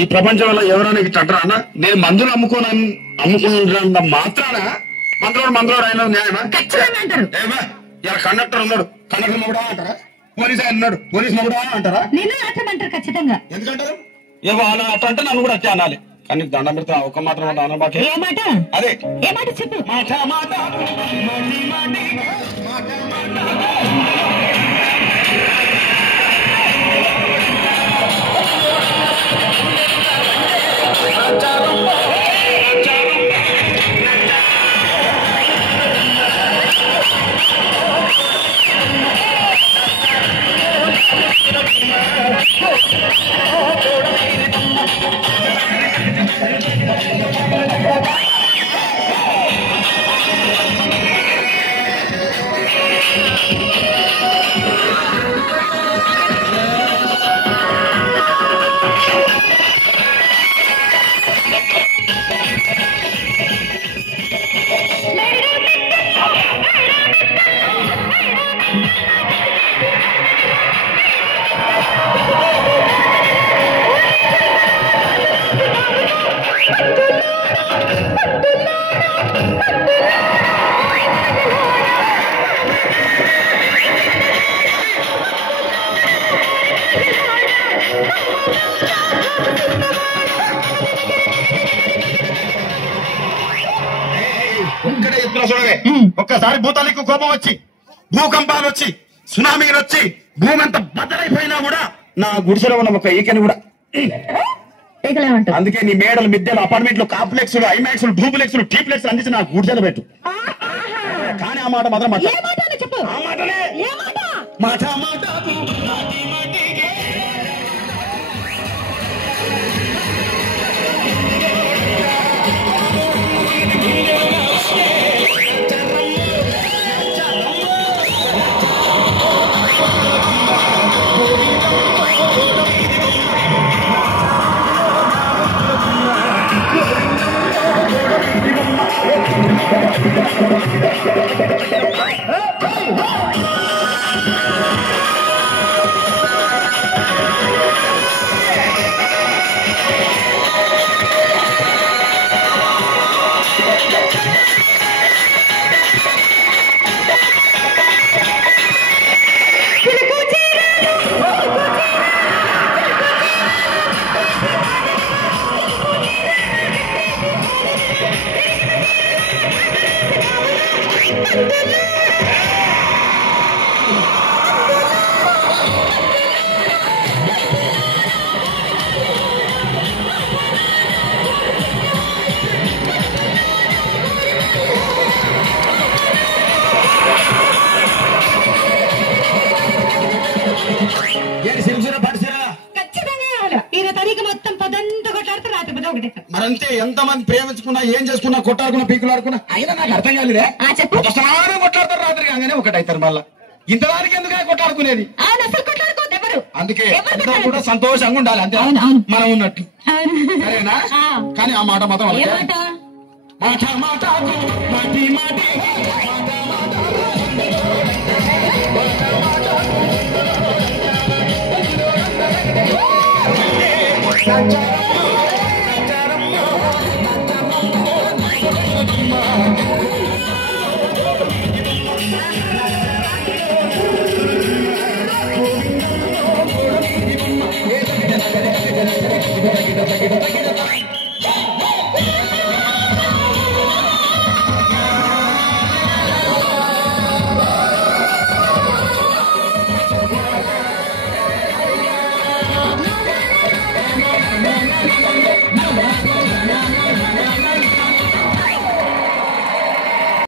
ఈ ప్రపంచంలో ఎవరైనా చట్టరా అన్న నేను మందులు అమ్ముకున్న మాత్రాన మందులోడు అయిన న్యాయమా? ఖచ్చితంగా అంటారు. ఇలా కండక్టర్ ఉన్నాడు, కండక్టర్ మొగుడా అంటారా? పోలీస్ ఆయన ఉన్నాడు, పోలీస్ మొగుడా అంటారా? నిన్ను అట్టమంటారు ఖచ్చితంగా. ఎందుకంటారు? ఏమో అలా అట్ట అంటే నన్ను కూడా వచ్చి అనాలి. కానీ దండం పెడతా ఒక్క మాత్రం అన్నమాట. ఏ మాట? అదే ఏ మాట చెప్పు. ఒక్కడే ఎత్తున చూడవే. ఒక్కసారి భూతాలకు కోపం వచ్చి, భూకంపాలు వచ్చి, సునామీలు వచ్చి, భూమి అంతా బద్దలైపోయినా కూడా నా గుడిసెలో ఉన్న ఒక ఈకెని కూడా అందుకే నీ మేడలు, మిద్దెలు, అపార్ట్మెంట్లు, కాంప్లెక్స్లు, ఐమాక్స్లు, డూప్లెక్స్లు, టీప్లెక్స్ అందించి నా గుడిసెలు పెట్టు. కానీ ఆ మాట మాత్రం ఆ మాటనే మాట మాట మరంతే ఎంతమంది ప్రేమించుకున్నా ఏం చేసుకున్నా కొట్టాడుకున్నా పీకులాడుకున్నా అయినా నాకు అర్థం కాలేదే. ఒకసారి కొట్లాడతారు రాత్రి కాగానే ఒకటైతారు. మళ్ళా ఇంతదానికి ఎందుకు కొట్లాడుకునేది? అందుకే కూడా సంతోషంగా ఉండాలి అంతే మనం ఉన్నట్టు. సరేనా? కానీ ఆ మాట మాత్రం మాట మాట మాటి మాటి Get